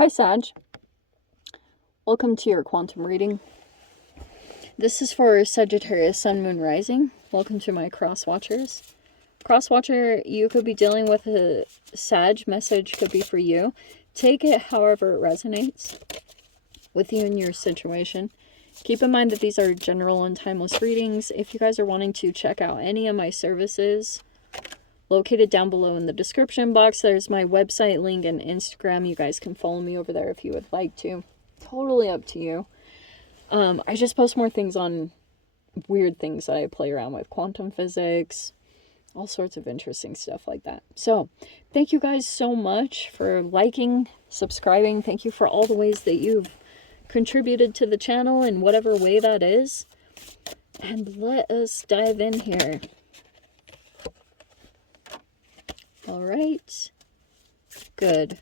Hi Sag, welcome to your quantum reading. This is for Sagittarius, Sun, Moon, Rising. Welcome to my cross watchers. Cross watcher, you could be dealing with a Sag message, could be for you. Take it however it resonates with you and your situation. Keep in mind that these are general and timeless readings. If you guys are wanting to check out any of my services, located down below in the description box, there's my website link and Instagram. You guys can follow me over there if you would like to. Totally up to you. I just post more things on weird things that I play around with. Quantum physics, all sorts of interesting stuff like that. So, thank you guys so much for liking, subscribing. Thank you for all the ways that you've contributed to the channel in whatever way that is. And let us dive in here. All right, good.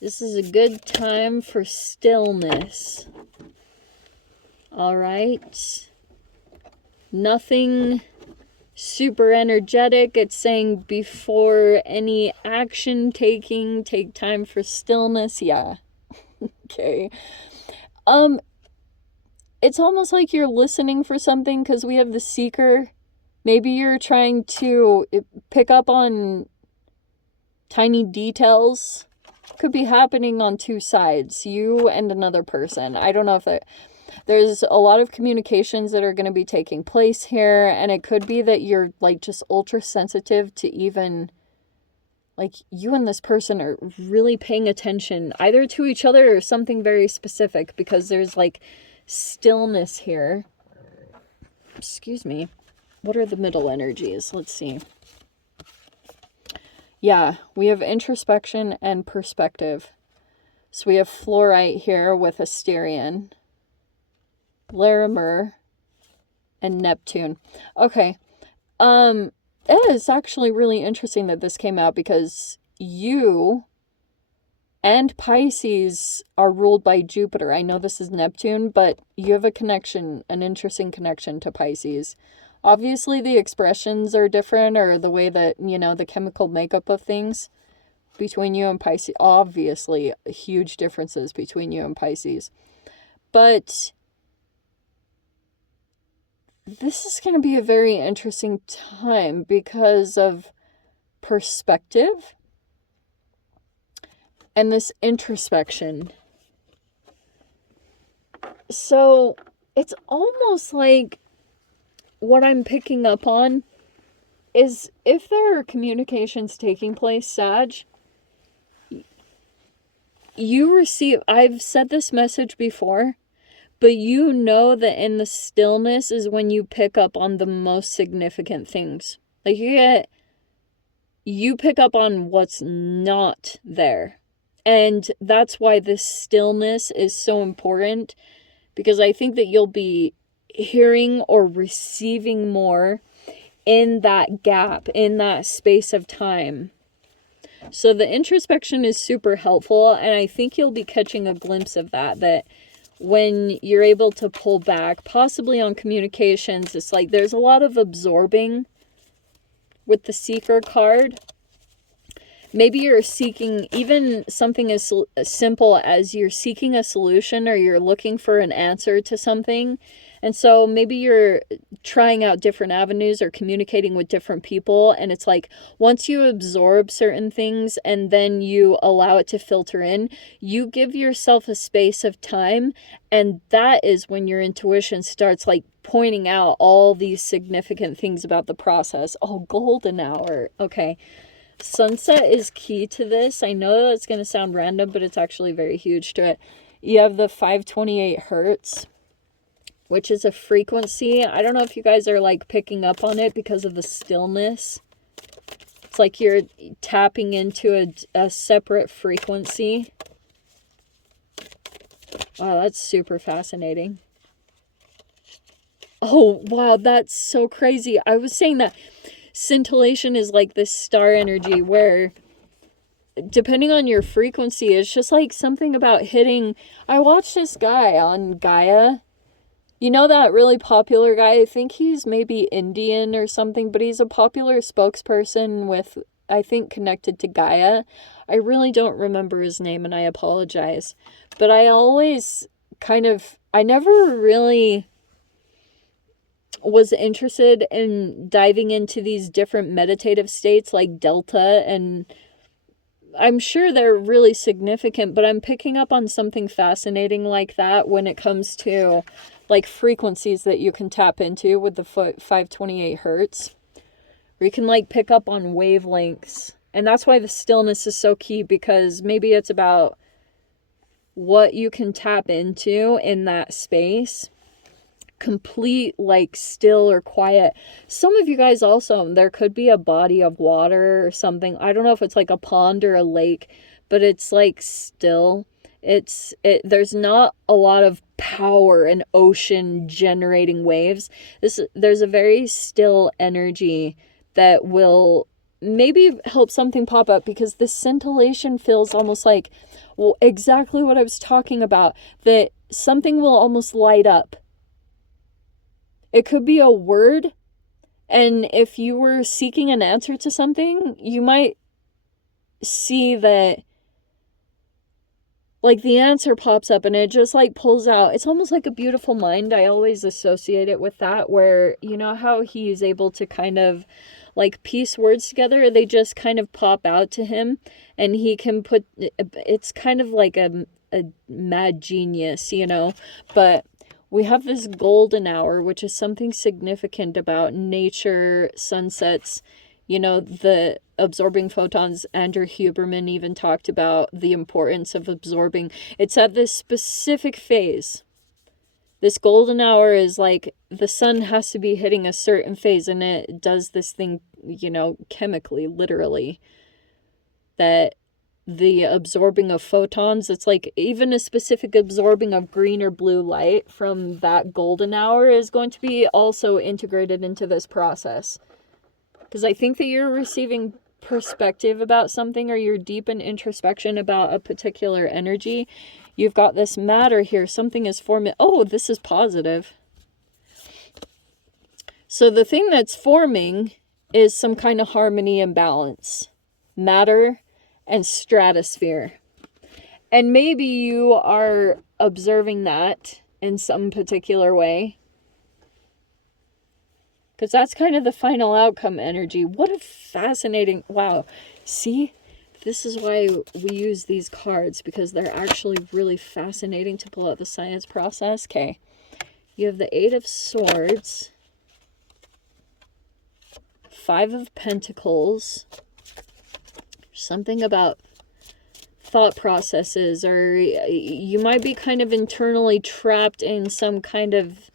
This is a good time for stillness. All right, nothing super energetic. It's saying before any action taking, take time for stillness. Yeah, okay. It's almost like you're listening for something because we have the seeker. Maybe you're trying to pick up on tiny details. Could be happening on two sides, you and another person. I don't know if there's a lot of communications that are going to be taking place here, and it could be that you're like just ultra sensitive to even like you and this person are really paying attention either to each other or something very specific, because there's like stillness here. Excuse me. What are the middle energies? Let's see. Yeah, we have introspection and perspective. So we have fluorite here with Asterian, Larimer, and Neptune. Okay. It is actually really interesting that this came out because you and Pisces are ruled by Jupiter. I know this is Neptune, but you have a connection, an interesting connection to Pisces. Obviously, the expressions are different, or the way that, you know, the chemical makeup of things between you and Pisces. Obviously, huge differences between you and Pisces. But this is going to be a very interesting time because of perspective and this introspection. So, it's almost like what I'm picking up on is if there are communications taking place, Sag, you receive, I've said this message before, but you know that in the stillness is when you pick up on the most significant things. Like you pick up on what's not there. And that's why this stillness is so important, because I think that you'll be hearing or receiving more in that gap, in that space of time. So the introspection is super helpful, and I think you'll be catching a glimpse of that when you're able to pull back, possibly on communications. It's like there's a lot of absorbing with the Seeker card. Maybe you're seeking even something as simple as you're seeking a solution, or you're looking for an answer to something. And so maybe you're trying out different avenues or communicating with different people. And it's like once you absorb certain things and then you allow it to filter in, you give yourself a space of time. And that is when your intuition starts like pointing out all these significant things about the process. Oh, golden hour. Okay. Sunset is key to this. I know that's going to sound random, but it's actually very huge to it. You have the 528 hertz, which is a frequency. I don't know if you guys are like picking up on it because of the stillness. It's like you're tapping into a separate frequency. Wow, that's super fascinating. Oh, wow, that's so crazy. I was saying that scintillation is like this star energy where depending on your frequency, it's just like something about hitting. I watched this guy on Gaia. You know that really popular guy? I think he's maybe Indian or something, but he's a popular spokesperson with I think connected to Gaia. I really don't remember his name and I apologize. But I always I never really was interested in diving into these different meditative states like Delta, and I'm sure they're really significant, but I'm picking up on something fascinating like that when it comes to like frequencies that you can tap into with the 528 hertz. Where you can like pick up on wavelengths. And that's why the stillness is so key, because maybe it's about what you can tap into in that space. Complete like still or quiet. Some of you guys also, there could be a body of water or something. I don't know if it's like a pond or a lake, but it's like still. There's not a lot of power and ocean generating waves. There's a very still energy that will maybe help something pop up, because this scintillation feels almost like, well, exactly what I was talking about, that something will almost light up. It could be a word, and if you were seeking an answer to something, you might see that like the answer pops up and it just like pulls out. It's almost like a beautiful mind. I always associate it with that, where you know how he's able to kind of like piece words together. They just kind of pop out to him, and he can put, it's kind of like a mad genius, you know. But we have this golden hour, which is something significant about nature, sunsets, you know, the absorbing photons. Andrew Huberman even talked about the importance of absorbing. It's at this specific phase. This golden hour is like the sun has to be hitting a certain phase, and it does this thing, you know, chemically, literally, that the absorbing of photons, it's like even a specific absorbing of green or blue light from that golden hour is going to be also integrated into this process. Because I think that you're receiving perspective about something, or you're deep in introspection about a particular energy. You've got this matter here. Something is forming. Oh, this is positive. So the thing that's forming is some kind of harmony and balance. Matter and stratosphere. And maybe you are observing that in some particular way, because that's kind of the final outcome energy. What a fascinating, wow. See, this is why we use these cards, because they're actually really fascinating to pull out the science process. Okay, you have the 8 of Swords, 5 of Pentacles, something about thought processes, or you might be kind of internally trapped in some kind of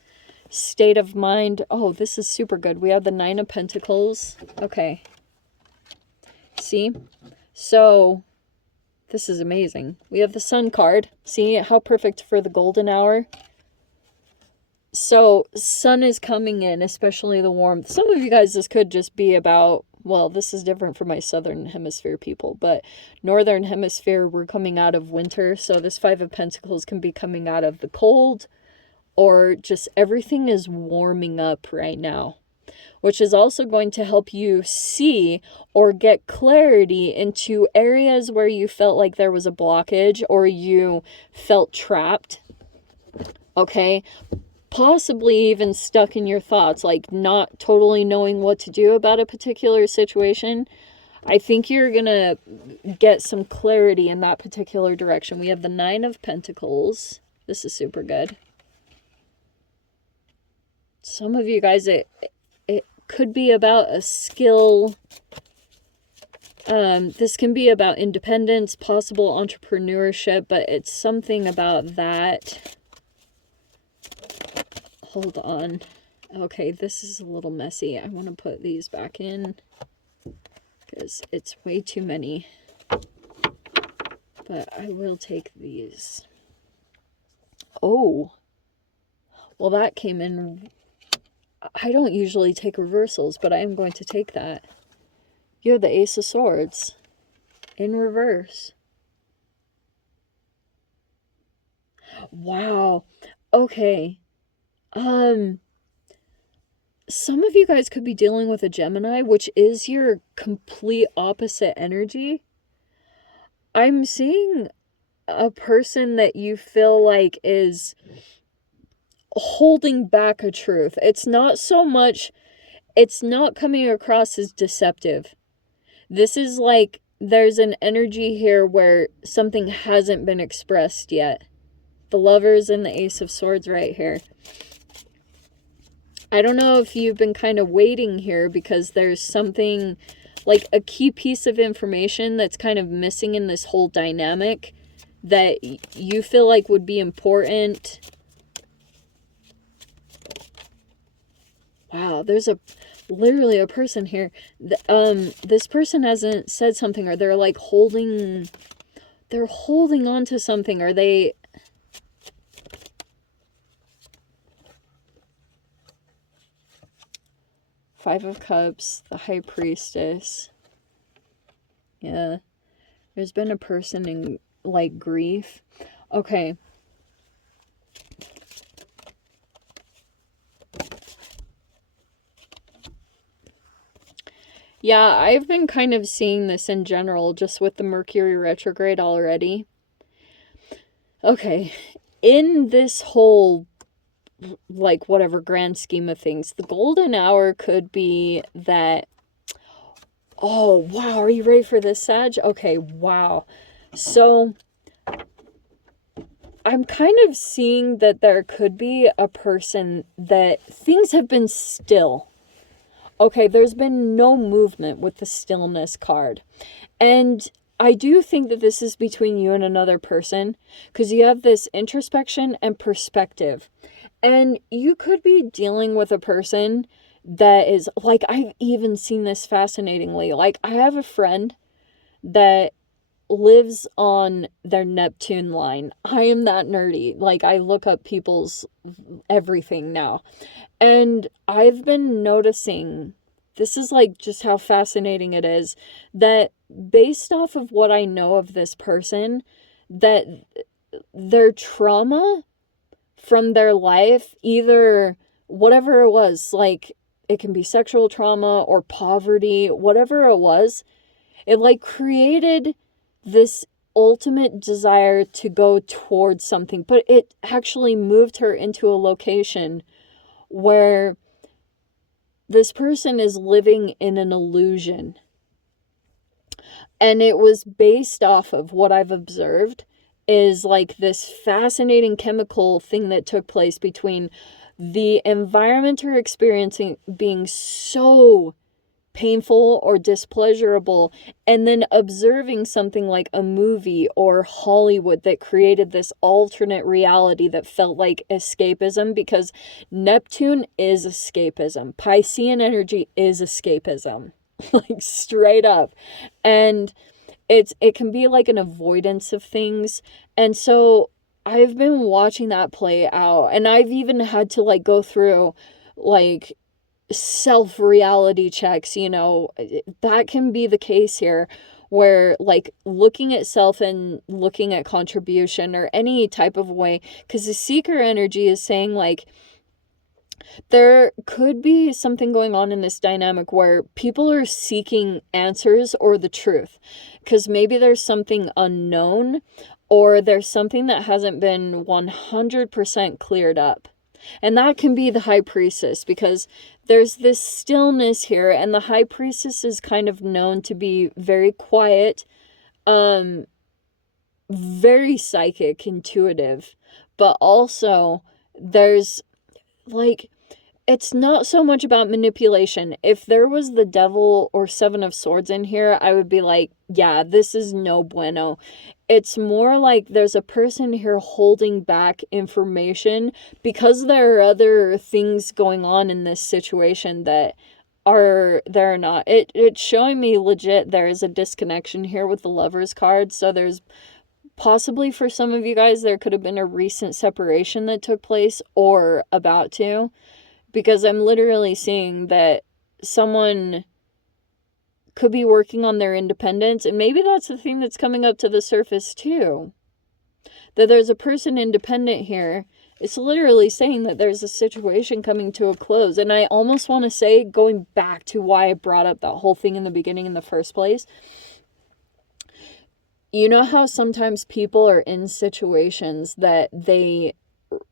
state of mind. Oh, this is super good. We have the 9 of Pentacles. Okay. See? So, this is amazing. We have the Sun card. See how perfect for the golden hour? So, sun is coming in, especially the warmth. Some of you guys, this could just be about, well, this is different for my southern hemisphere people, but northern hemisphere, we're coming out of winter. So this 5 of Pentacles can be coming out of the cold, or just everything is warming up right now, which is also going to help you see or get clarity into areas where you felt like there was a blockage or you felt trapped. Okay? Possibly even stuck in your thoughts, like not totally knowing what to do about a particular situation. I think you're gonna get some clarity in that particular direction. We have the 9 of Pentacles. This is super good. Some of you guys, it could be about a skill. This can be about independence, possible entrepreneurship, but it's something about that. Hold on. Okay, this is a little messy. I want to put these back in because it's way too many. But I will take these. Oh. Well, that came in. I don't usually take reversals, but I am going to take that. You have the Ace of Swords in reverse. Wow. Okay. some of you guys could be dealing with a Gemini, which is your complete opposite energy. I'm seeing a person that you feel like is holding back a truth. It's not so much, it's not coming across as deceptive. This is like there's an energy here where something hasn't been expressed yet. The Lovers and the Ace of Swords right here. I don't know if you've been kind of waiting here because there's something like a key piece of information that's kind of missing in this whole dynamic that you feel like would be important. Wow, there's literally a person here. This person hasn't said something, or they're like holding on to something, or they... Five of Cups, the High Priestess. Yeah. There's been a person in, like, grief. Okay. Yeah, I've been kind of seeing this in general, just with the Mercury retrograde already. Okay. In this whole, like, whatever grand scheme of things, the golden hour could be that... Oh, wow. Are you ready for this, Sag? Okay, wow. So, I'm kind of seeing that there could be a person that things have been still. Okay, there's been no movement with the stillness card. And I do think that this is between you and another person, because you have this introspection and perspective. And you could be dealing with a person that is, like, I've even seen this fascinatingly. Like, I have a friend that lives on their Neptune line. I am that nerdy. Like, I look up people's everything now. And I've been noticing, this is like just how fascinating it is, that based off of what I know of this person, that their trauma from their life, either whatever it was, like it can be sexual trauma or poverty, whatever it was, it like created this ultimate desire to go towards something, but it actually moved her into a location where this person is living in an illusion. And it was based off of what I've observed is like this fascinating chemical thing that took place between the environment you're experiencing being so painful or displeasurable, and then observing something like a movie or Hollywood that created this alternate reality that felt like escapism, because Neptune is escapism. Piscean energy is escapism. Like straight up. And it can be like an avoidance of things. And so I've been watching that play out, and I've even had to like go through like self-reality checks, you know. That can be the case here, where like looking at self and looking at contribution or any type of way, because the seeker energy is saying like there could be something going on in this dynamic where people are seeking answers or the truth, because maybe there's something unknown, or there's something that hasn't been 100% cleared up. And that can be the High Priestess, because there's this stillness here, and the High Priestess is kind of known to be very quiet, very psychic, intuitive, but also there's like, it's not so much about manipulation. If there was the Devil or Seven of Swords in here, I would be like, yeah, this is no bueno. It's more like there's a person here holding back information because there are other things going on in this situation that are there or not. It's showing me legit there is a disconnection here with the Lovers card. So there's possibly, for some of you guys, there could have been a recent separation that took place or about to. Because I'm literally seeing that someone could be working on their independence. And maybe that's the thing that's coming up to the surface too. That there's a person independent here. It's literally saying that there's a situation coming to a close. And I almost want to say, going back to why I brought up that whole thing in the beginning in the first place, you know how sometimes people are in situations that they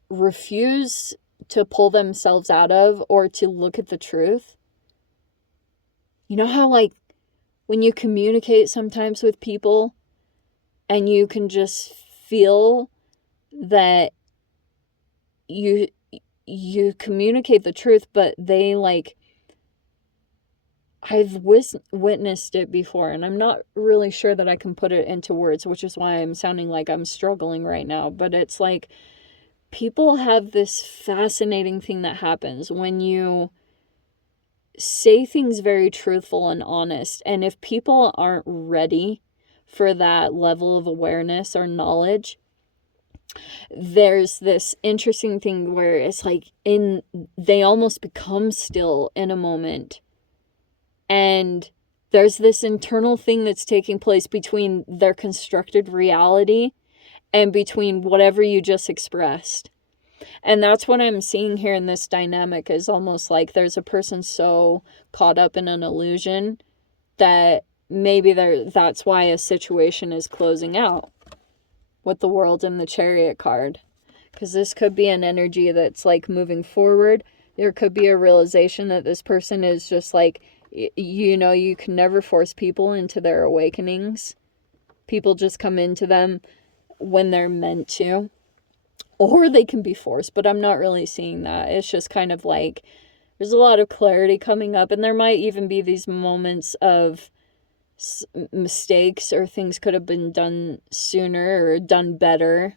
refuse to pull themselves out of or to look at the truth? You know how, like, when you communicate sometimes with people and you can just feel that you communicate the truth, but they, like, I've witnessed it before, and I'm not really sure that I can put it into words, which is why I'm sounding like I'm struggling right now. But it's like, people have this fascinating thing that happens when you say things very truthful and honest. And if people aren't ready for that level of awareness or knowledge, there's this interesting thing where it's like they almost become still in a moment. And there's this internal thing that's taking place between their constructed reality and between whatever you just expressed. And that's what I'm seeing here in this dynamic, is almost like there's a person so caught up in an illusion that maybe that's why a situation is closing out with the World and the Chariot card. Because this could be an energy that's like moving forward. There could be a realization that this person is just like, you know, you can never force people into their awakenings. People just come into them when they're meant to. Or they can be forced, but I'm not really seeing that. It's just kind of like, there's a lot of clarity coming up, and there might even be these moments of mistakes, or things could have been done sooner or done better.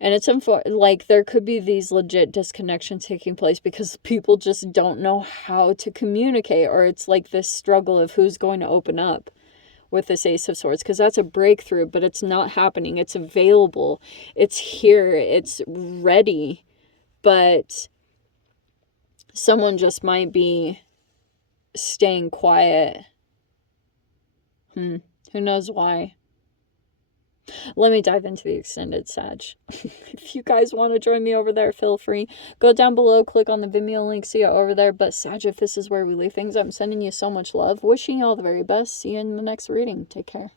And it's like, there could be these legit disconnections taking place because people just don't know how to communicate, or it's like this struggle of who's going to open up with this Ace of Swords, because that's a breakthrough, but it's not happening. It's available. It's here. It's ready. But someone just might be staying quiet. Who knows why? Let me dive into the extended Sag. If you guys want to join me over there, feel free. Go down below, click on the Vimeo link, see it over there. But Sag, if this is where we leave things, I'm sending you so much love. Wishing you all the very best. See you in the next reading. Take care.